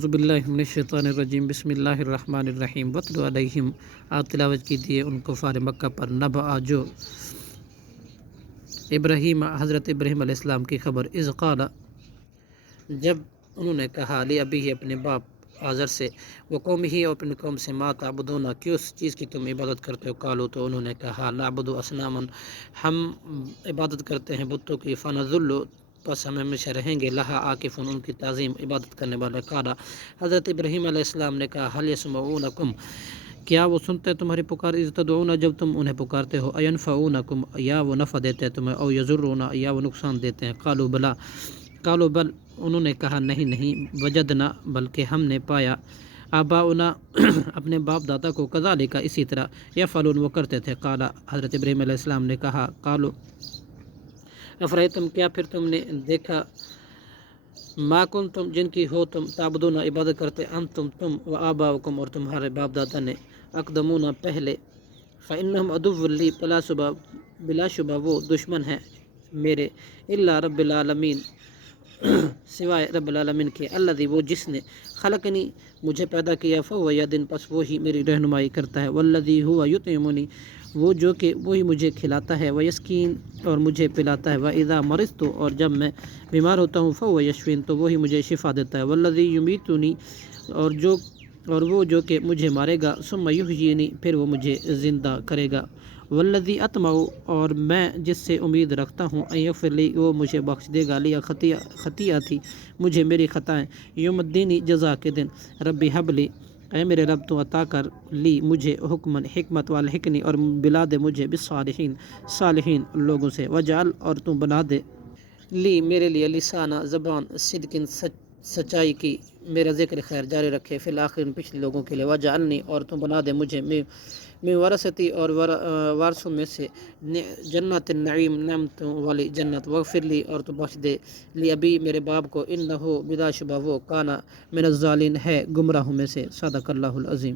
اعوذ باللہ من الشیطان الرجیم بسم اللہ الرحمن الرحیم واتل علیہم، آپ تلاوت کیجیے ان کفار مکہ پر نبأ جو ابراہیم حضرت ابراہیم علیہ السلام کی خبر، اذ قال جب انہوں نے کہا لأبیہ اپنے باپ آزر سے، وقومہ اور اپنی قوم سے، ما تعبدون کس چیز کی تم عبادت کرتے ہو، قالوا تو انہوں نے کہا نعبد اصناما ہم عبادت کرتے ہیں بتوں کی، فنظل پس ہم ہمیشہ رہیں گے لہا عاکفون ان کی تعظیم عبادت کرنے والے، قال حضرت ابراہیم علیہ السلام نے کہا هل يسمعونکم کیا وہ سنتے تمہاری پکار، اذ تدعون جب تم انہیں پکارتے ہو، اینفعونکم یا وہ نفع دیتے ہیں تمہیں، او یضرون یا وہ نقصان دیتے ہیں، قالوا بلا قالوا بل انہوں نے کہا نہیں وجدنا بلکہ ہم نے پایا، آباؤنا اپنے باپ دادا کو، کذالک اسی طرح، یفعلون وہ کرتے تھے، قال حضرت ابراہیم علیہ السلام نے کہا قالوا افرأیتم کیا پھر تم نے دیکھا، ما کنتم جن کی ہو تم، تعبدون عبادت کرتے، انتم تم و آباؤکم اور تمہارے باپ دادا نے، اقدمون پہلے، فإنہم عدو لی بلا شبہ وہ دشمن ہیں میرے، الا رب العالمین سوائے رب العالمین کے، الذی وہ جس نے، خلقنی مجھے پیدا کیا، فہو یہدین پس وہی میری رہنمائی کرتا ہے، والذی ہوا یطعمنی وہ جو کہ وہی مجھے کھلاتا ہے، ویسقین اور مجھے پلاتا ہے، وَإِذَا مَرِضْتُ اور جب میں بیمار ہوتا ہوں، فَهُوَ يَشْفِينِ تو وہی مجھے شفا دیتا ہے، وَالَّذِي يُمِيتُنِي اور وہ جو کہ مجھے مارے گا، ثُمَّ يُحْيِينِ پھر وہ مجھے زندہ کرے گا، وَالَّذِي أَطْمَعُ اور میں جس سے امید رکھتا ہوں، أَن يَغْفِرَ لِي وہ مجھے بخش دے گا، لِيَ خطیئتی مجھے میری خطائیں، یوم الدین جزا کے دن، ربی حب لی اے میرے رب تو عطا کر لی مجھے حکمن حکمت، والحقنی اور بلا دے مجھے بالصالحین صالحین لوگوں سے، وجعل اور تو بنا دے لی میرے لیے لسانہ زبان، صدق سچائی کی، میرا ذکر خیر جاری رکھے، فی الآخرین پچھلے لوگوں کے لیے، وجعلنی اور تو بنا دے مجھے میں ورثتی اور وارثوں میں سے، جنت النعیم نعمتوں والی جنت، واغفر لی اور تو بخش دے لی ابی میرے باپ کو، انہو بلا شبہ وہ، کانا من الضالین ہے گمراہوں میں سے، صدق اللہ العظیم۔